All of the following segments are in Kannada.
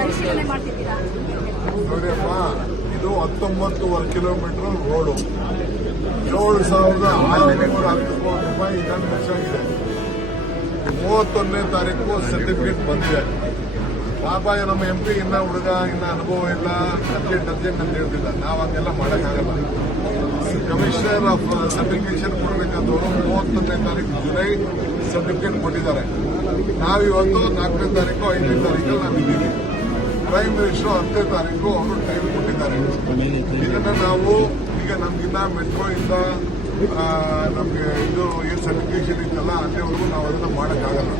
ಪರಿಶೀಲನೆ ಮಾಡ್ತಿದ್ದೀರಾ? ನೋಡಿಯಮ್ಮ, ಇದು 19 ಕಿಲೋಮೀಟರ್ ರೋಡು, 7,610 ಕೋಟಿ ರೂಪಾಯಿ ಇದನ್ನು ಖರ್ಚಾಗಿದೆ. 31ನೇ ತಾರೀಕು ಸರ್ಟಿಫಿಕೇಟ್ ಬಂದಿದೆ. ಪಾಪ ನಮ್ಮ MP ಇನ್ನ ಹುಡುಗ, ಇನ್ನ ಅನುಭವ ಇಲ್ಲ, ಅರ್ಜೆಂಟ್ ಅಂತ ಹೇಳ್ತಿಲ್ಲ. ನಾವು ಹಂಗೆಲ್ಲ ಮಾಡೋಕ್ಕಾಗಲ್ಲ. ಕಮಿಷನರ್ ಆಫ್ ಸರ್ಟಿಫಿಕೇಶನ್ ಕೊಡಬೇಕಾದವರು 31ನೇ ತಾರೀಕು ಜುಲೈ ಸರ್ಟಿಫಿಕೇಟ್ ಕೊಟ್ಟಿದ್ದಾರೆ. ನಾವಿವತ್ತು 4ನೇ ತಾರೀಕು 5ನೇ ತಾರೀಕಲ್ಲಿ ನಾವಿದ್ದೀವಿ. ಪ್ರೈಮ್ ಮಿನಿಸ್ಟರ್ 10ನೇ ತಾರೀಕು ಅವರು ಟೈಮ್ ಕೊಟ್ಟಿದ್ದಾರೆ. ಇದನ್ನ ನಾವು ಈಗ ನಮ್ಗಿನ್ನ ಮೆಟ್ರೋ ಇಂದ ನಮಗೆ ಇದು ಏನು ಸರ್ಟಿಫಿಕೇಶನ್ ಇತ್ತಲ್ಲ ಅಲ್ಲಿವರೆಗೂ ನಾವು ಅದನ್ನ ಮಾಡೋಕ್ಕಾಗಲ್ಲ.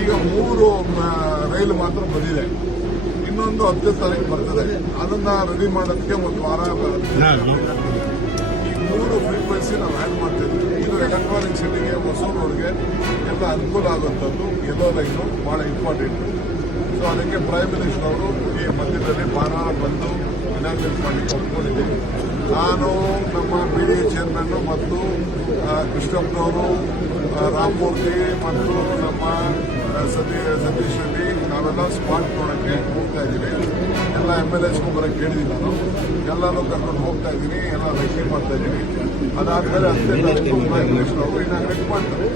ಈಗ 3 ರೈಲು ಮಾತ್ರ ಬಂದಿದೆ, ಇನ್ನೊಂದು 10ನೇ ತಾರೀಕು ಬರ್ತದೆ. ಅದನ್ನ ರೆಡಿ ಮಾಡೋದಕ್ಕೆ ಒಂದು ವಾರ. ಈ 3 ಫ್ರೀಕ್ವೆನ್ಸಿ ನಾವು ಆ್ಯಡ್ ಮಾಡ್ತಿದ್ವಿ. ಇದು ಎಲೆಕ್ಟ್ರಾನಿಕ್ ಸಿಟಿಗೆ, ಹೊಸೂರು ರೋಡ್ಗೆ ಎಲ್ಲ ಅನುಕೂಲ ಆಗುವಂಥದ್ದು. ಎಲ್ಲೋ ಲೈನು ಬಹಳ ಇಂಪಾರ್ಟೆಂಟ್. ಸೊ ಅದಕ್ಕೆ ಪ್ರೈಮ್ ಮಿನಿಸ್ಟರ್ ಅವರು ಈ ಮಧ್ಯದಲ್ಲಿ ಭಾನುವಾರ ಬಂದು ಇನಾಗ್ರೇಟ್ ಮಾಡಲಿಕ್ಕೆ ಒಪ್ಕೊಂಡಿದ್ದೀವಿ. ನಾನು ನಮ್ಮ BDA ಚೇರ್ಮನ್ ಮತ್ತು ಕೃಷ್ಣಪ್ಪನವರು, ರಾಮಮೂರ್ತಿ ಮತ್ತು ನಮ್ಮ ಸತೀಶ್ ರೆಡ್ಡಿ ನಾವೆಲ್ಲ ಸ್ಪಾಟ್ ನೋಡೋಕ್ಕೆ ಹೋಗ್ತಾ ಇದ್ದೀವಿ. ಎಲ್ಲ MLAs ಬರೋಕ್ಕೆ ಹೇಳಿದ್ದೀನಿ. ನಾನು ಎಲ್ಲರೂ ಕರ್ಕೊಂಡು ಹೋಗ್ತಾ ಇದ್ದೀನಿ, ಎಲ್ಲ ರೆಡಿ ಮಾಡ್ತಾ ಇದ್ದೀನಿ. ಅದಾದ್ಮೇಲೆ 10ನೇ ತಾರೀಕು ಪ್ರೈಮ್ ಮಿನಿಸ್ಟರ್ ಅವರು ಇನಾಗ್ರೇಟ್ ಮಾಡ್ತಾರೆ.